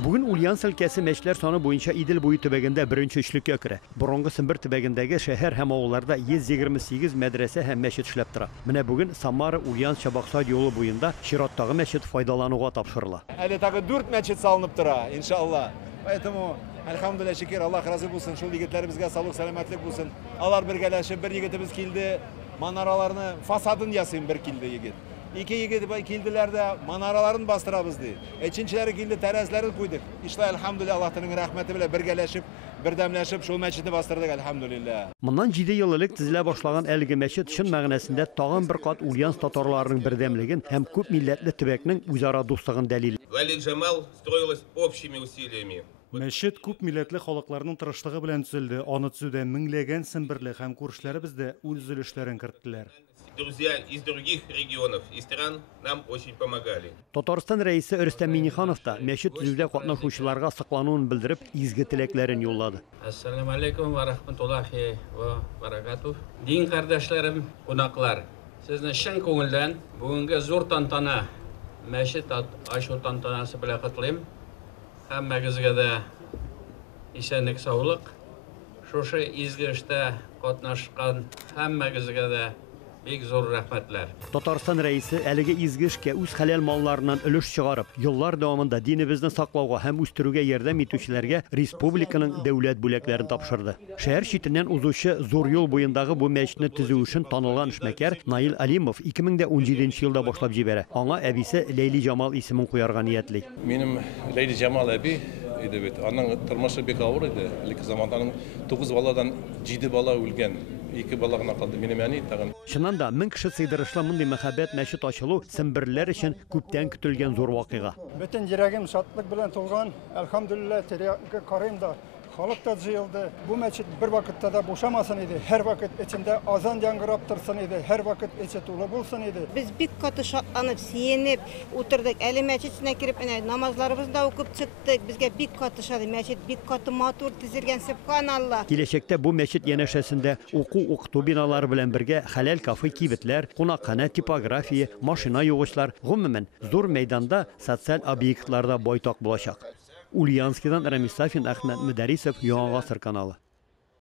Bugün Ulyansk өлкәсе мәчетләр саны буенча Идел буе төбәгендә беренче өчлеккә керә. Борынгы Сембер төбәгендәге шәһәр һәм авылларда 128 мәдрәсә һәм мәчет эшләп тора. Менә бүген Самара, Ульяновск, Чабаксай юлы буенда чираттагы мәчет файдалануга тапшырыла. Әле тагы 4 мәчет салынып тора, иншалла. Поэтому Әлхамдулилlah шөкер, Аллах разы булсын, шул егетләребезгә саулык, сәламәтлек булсын. Алар бергәләшеп, бер егетебез килде, манараларны фасадын ясыйм бер килде егет. İki егет килделәр дә манараларын бастырабыз ди. Өченчеләре килде, тәрәзләрен куйдык. Ишлә әлхамдулилlah, Аллаһның рәхмәте белән бергәләшеп, бердәмләшеп шул мәчетне бастырдык, әлхамдулилlah. Моннан 7 ел элек төзелә башлаган әлеге мәчет чын мәгънәсендә тагын бер кат Ульяновск татарларының бердәмлеген һәм күп милләтле төбәкнең үзара дуслыгын дәлил. Валид Джамал строилась общими усилиями. Мәчет күп милләтле халыкларның тырышлыгы белән төзелде. Аны төзүдә меңләгән семберле һәм күршләребез дә үз өлешләрен керттеләр. Друзья из других регионов и стран нам очень помогали. Татарстан рәисе Рөстәм Миңнеханов та мәчет төзүдә катнашучыларга соклануын белдереп, изге теләкләрен юллады. Ассаламу алейкум ва рахматуллахи ва баракатух. Дин кардәшләрем, кунаклар, сезне чын күңелдән бүгенге зур тантана мәчет ачу тантанасы белән котлыйм. Һәммәгезгә дә исәнлек, саулык. Шушы изге эштә катнашкан һәммәгезгә дә бик зур рәхмәтләр. Татарстан рәисе әлеге изге эшкә үз хәләл малларыннан өлеш чыгарып, еллар дәвамында динебезне саклауга һәм үстерүгә ярдәм итүчеләргә республиканың дәүләт бүләкләрен тапшырды. Шәһәр читеннән узучы зур юл буендагы бу мәчетне төзү өчен танылган эшмәкәр Наил Алимов 2017 елда башлап җибәрә. Аңа әбисе Лейли Джамал исемен куярга ниятли. Минем Лейли Джамал әби иде бит. Аның тормышы бик авыр иде. Лек замандан 9 баладан 7 бала үлгән. 2 бала гына калды. Минем әни тагын. Чыннан да 1000 кеше сыйдырышлы мондый мәхәббәт мәчет ачылу семберләр өчен күптән көтелгән зур вакыйга. Бөтен йөрәгем шатлык белән тулган. Әлхамдулилlah, тирәгә карыйм да. Халык та җыелды. Бу мәчет бер вакытта да бушамасын иде. Һәр вакыт içində азан яңгырап торсын иде. Һәр вакыт эче тулы булсын иде. Без бик каты шатланып, сөенеп утырдык. Әле мәчетенә кирип, намазларыбызны да укып чыктык. Безгә бик каты шады. Мәчет бик каты матур төзелгән, субханалла. Киләчәктә бу мәчет янәшәсендә уку биналары белән бергә хәләл кафе, кибетләр, кунакханә, типография, машина югычлар, гомумән зур мәйданда социаль объектларда байтак булачак. Ульяновскдан Рамис Сафин, Әхмәт Мөдәрисов, Яңа Гасыр каналы.